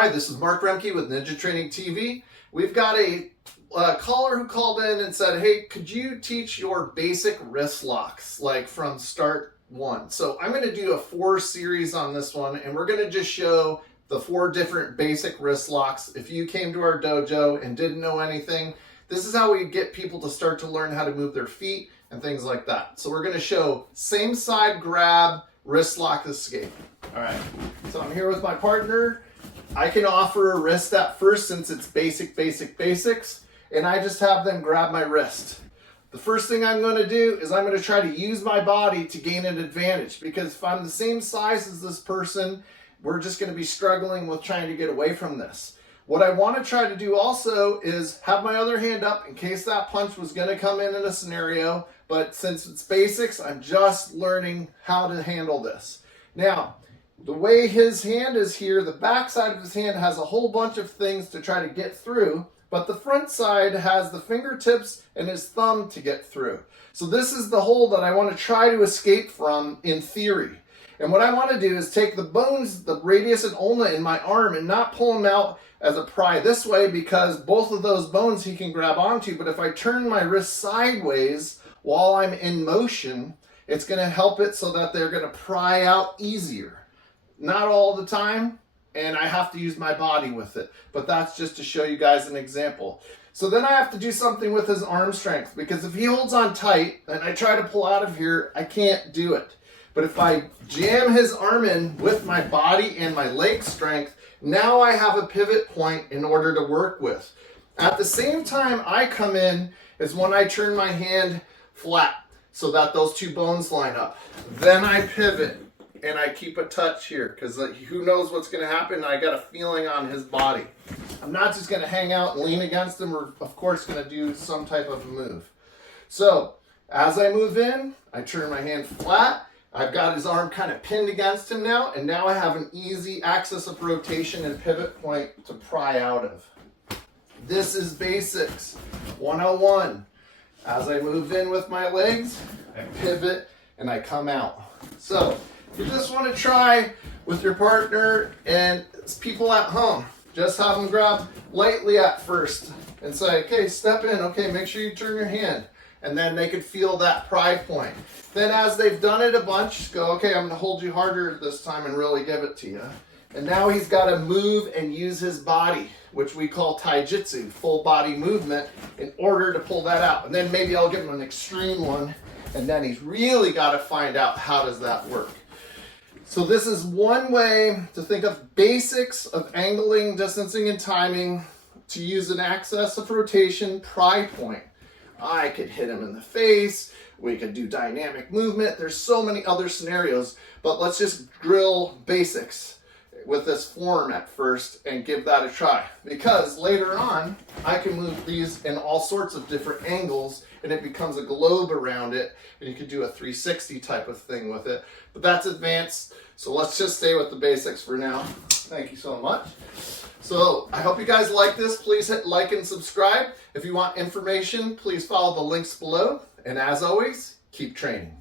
Hi, this is Mark Roemke with Ninja Training TV. We've got a caller who called in and said, hey, could you teach your basic wrist locks, like from start one? So I'm going to do a 4 series on this one, and we're going to just show the 4 different basic wrist locks. If you came to our dojo and didn't know anything, this is how we get people to start to learn how to move their feet and things like that. So we're going to show same side grab, wrist lock escape. All right, so I'm here with my partner. I can offer a wrist at first since it's basics, and I just have them grab my wrist. The first thing I'm going to do is I'm going to try to use my body to gain an advantage, because if I'm the same size as this person, we're just going to be struggling with trying to get away from this. What I want to try to do also is have my other hand up in case that punch was going to come in a scenario, but since it's basics, I'm just learning how to handle this. Now, the way his hand is here, the back side of his hand has a whole bunch of things to try to get through, but the front side has the fingertips and his thumb to get through. So this is the hole that I want to try to escape from in theory. And what I want to do is take the bones, the radius and ulna in my arm, and not pull them out as a pry this way, because both of those bones he can grab onto. But if I turn my wrist sideways while I'm in motion, it's going to help it so that they're going to pry out easier. Not all the time, and I have to use my body with it, but that's just to show you guys an example. So then I have to do something with his arm strength, because if he holds on tight and I try to pull out of here, I can't do it. But if I jam his arm in with my body and my leg strength, now I have a pivot point in order to work with. At the same time I come in is when I turn my hand flat so that those 2 bones line up. Then I pivot. And I keep a touch here, because who knows what's going to happen. I got a feeling on his body. I'm not just going to hang out and lean against him. We're, of course, going to do some type of move. So, as I move in, I turn my hand flat. I've got his arm kind of pinned against him now, and now I have an easy axis of rotation and pivot point to pry out of. This is basics 101. As I move in with my legs, I pivot and I come out. So, you just want to try with your partner and people at home. Just have them grab lightly at first and say, okay, step in. Okay, make sure you turn your hand. And then they could feel that pry point. Then as they've done it a bunch, go, okay, I'm going to hold you harder this time and really give it to you. And now he's got to move and use his body, which we call taijutsu, full body movement, in order to pull that out. And then maybe I'll give him an extreme one, and then he's really got to find out how does that work. So this is one way to think of basics of angling, distancing, and timing to use an axis of rotation pry point. I could hit him in the face. We could do dynamic movement. There's so many other scenarios, but let's just drill basics with this form at first and give that a try. Because later on, I can move these in all sorts of different angles, and it becomes a globe around it, and you could do a 360 type of thing with it. But that's advanced, so let's just stay with the basics for now. Thank you so much. So I hope you guys like this. Please hit like and subscribe. If you want information, please follow the links below. And as always, keep training.